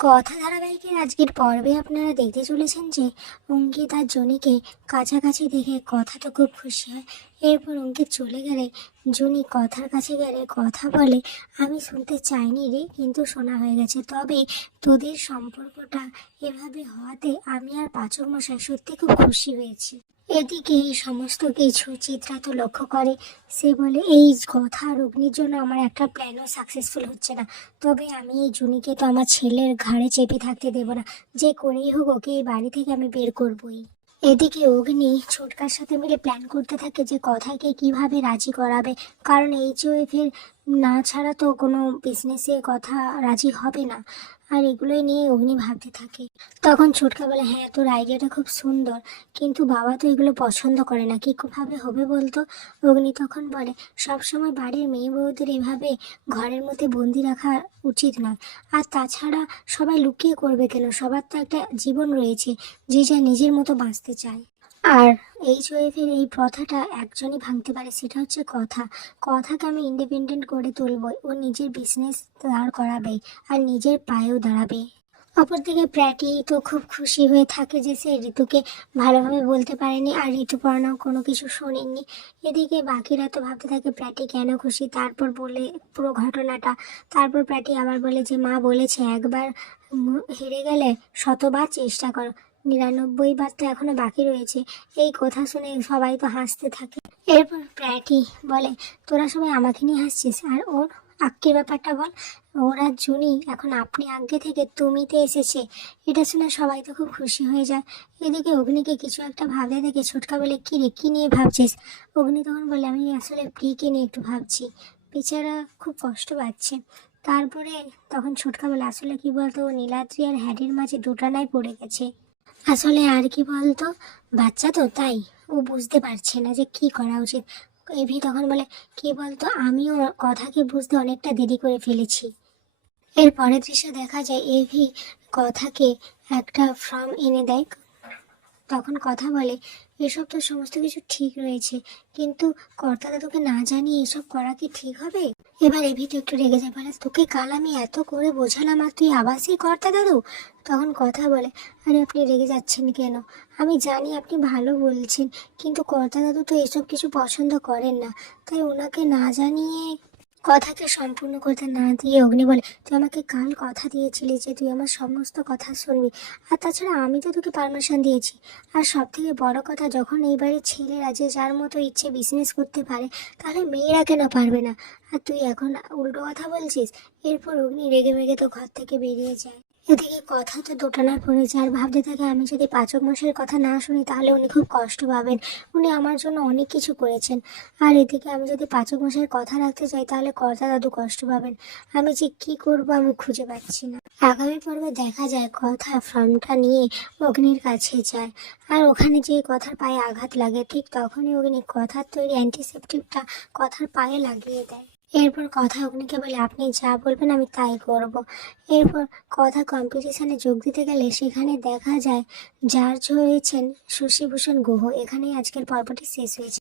কথা ধারাবাহিকের আজকের পর্বে আপনারা দেখতে চলেছেন যে অঙ্কিত আর জুনিকে কাছাকাছি দেখে কথা তো খুব খুশি হয়। এরপর অঙ্কিত চলে গেলে জুনি কথার কাছে গেলে কথা বলে, আমি শুনতে চাইনি রে, কিন্তু শোনা হয়ে গেছে। তবে তোদের সম্পর্কটা এভাবে হওয়াতে আমি আর পাচক মশাই সত্যি খুব খুশি হয়েছি। এদিকে এই সমস্ত কিছু চিত্রা তো লক্ষ্য করে। সে বলে, এই কথা আর অগ্নির জন্য আমার একটা প্ল্যানও সাকসেসফুল হচ্ছে না। তবে আমি এই জুনিকে তো আমার ছেলের ঘাড়ে চেপে থাকতে দেবো না। যে করেই হোক ওকে এই বাড়ি থেকে আমি বের করবই। এদিকে অগ্নি ছোটকার সাথে মিলে প্ল্যান করতে থাকে যে কথাকে কিভাবে রাজি করাবে, কারণ এইচওএফ এর না ছাড়া তো কোনো বিজনেসে কথা রাজি হবে না। আর এগুলোই নিয়ে অগ্নি ভাবতে থাকে। তখন ছোটকা বলে, হ্যাঁ তোর আইডিয়াটা খুব সুন্দর, কিন্তু বাবা তো এগুলো পছন্দ করে না, কিভাবে হবে বলতো। অগ্নি তখন বলে, সবসময় বাড়ির মেয়ে বউদের এভাবে ঘরের মধ্যে বন্দি রাখা উচিত নয়। আর তাছাড়া সবাই লুকিয়ে করবে কেন, সবার তো একটা জীবন রয়েছে, যে যা নিজের মতো বাঁচতে চায়। আর এইচওএফ এর এই প্রথাটা একজনই ভাঙতে পারে, সেটা হচ্ছে কথাকে আমি ইন্ডিপেন্ডেন্ট করে তুলবো, ও নিজের বিজনেস দাঁড় করাবে আর নিজের পায়েও দাঁড়াবে। অপরদিকে প্র্যাটি তো খুব খুশি হয়ে থাকে যে সে ঋতুকে ভালোভাবে বলতে পারেনি আর ঋতুপর্ণাও কোনো কিছু শোনেননি। এদিকে বাকিরা তো ভাবতে থাকে প্র্যাটি কেন খুশি, তারপর বলে পুরো ঘটনাটা। তারপর প্র্যাটি আবার বলে যে মা বলেছে একবার হেরে গেলে শতবার চেষ্টা করো, 99বার তো এখনো বাকি রয়েছে। এই কথা শুনে সবাই তো হাসতে থাকে। এরপর প্র্যাটি বলে, তোরা সবাই আমাকে নিয়ে হাসছিস, আর ওর আক্কের ব্যাপারটা বল। ওরা জুনি এখন আপনি আগে থেকে তুমিতে এসেছে। এটা শুনে সবাই তো খুব খুশি হয়ে যায়। এদিকে অগ্নিকে কিছু একটা ভাবতে দেখে ছোটকা বলে, কি রে, কি নিয়ে ভাবছিস? অগ্নি তখন বলে, আমি আসলে প্রিকে নিয়ে একটু ভাবছি, বেচারা খুব কষ্ট পাচ্ছে। তারপরে তখন ছোটকা বলে, আসলে কি বলতো, ও নীলাদ্রি আর হ্যারির মাঝে দুটানায় পড়ে গেছে। আসলে আর কি বলতো, বাচ্চা তো তাই ও বুঝতে পারছে না যে কি করা উচিত। এভি তখন বলে, কি বলতো, আমিও কথাকে বুঝতে অনেকটা দেরি করে ফেলেছি। এর পরের দৃশ্যে দেখা যায় এভি কথাকে একটা ফর্ম এনে দেয়। তখন কথা বলে, এসব তো সমস্ত কিছু ঠিক রয়েছে, কিন্তু কর্তা দাদুকে না জানিয়ে এসব করা কি ঠিক হবে? এবার এভি তো একটু রেগে যায়, বলে, তোকে কাল আমি এত করে বোঝালাম আর তুই আবার সেই কর্তা দাদু। তখন কথা বলে, আরে আপনি রেগে যাচ্ছেন কেন? আমি জানি আপনি ভালো বলছেন, কিন্তু কর্তা দাদু তো এসব কিছু পছন্দ করেন না, তাই ওনাকে না জানিয়ে কথাকে সম্পূর্ণ করতে না দিয়ে অগ্নি বলে, তুই আমাকে কাল কথা দিয়েছিলি যে তুই আমার সমস্ত কথা শুনবি, আর তাছাড়া আমি তো তোকে পারমিশন দিয়েছি। আর সব থেকে বড় কথা, যখন এই বাড়ির ছেলেরা যে যার মতো ইচ্ছে বিজনেস করতে পারে, তাহলে মেয়েরা কেন পারবে না? আর তুই এখন উল্টো কথা বলছিস। এরপর অগ্নি রেগে মেগে তো ঘর থেকে বেরিয়ে যায়। এদিকে কথা তো দোটানায় পড়ে যায় আর ভাবতে থাকে, আমি যদি পাচক মশাইয়ের কথা না শুনি তাহলে উনি খুব কষ্ট পাবেন, উনি আমার জন্য অনেক কিছু করেছেন। আর এদিকে আমি যদি পাচক মশাইয়ের কথা রাখতে চাই তাহলে কর্তা দাদু কষ্ট পাবেন। আমি যে কি করব আমি খুঁজে পাচ্ছি না। আগামী পর্বে দেখা যায় কথা ফর্মটা নিয়ে অগ্নির কাছে যায়, আর ওখানে যে কথার পায়ে আঘাত লাগে, ঠিক তখনই অগ্নি কথার তৈরি অ্যান্টিসেপটিকটা কথার পায়ে লাগিয়ে দেয়। এরপর কথা অগ্নিকে বলে, আপনি যা বলবেন আমি তাই করব। এরপর কথা কম্পিটিশনে যোগ দিতে গেলে সেখানে দেখা যায় জাজ হয়েছেন শশীভূষণ গুহ। এখানেই আজকের পর্বটি শেষ হয়েছে।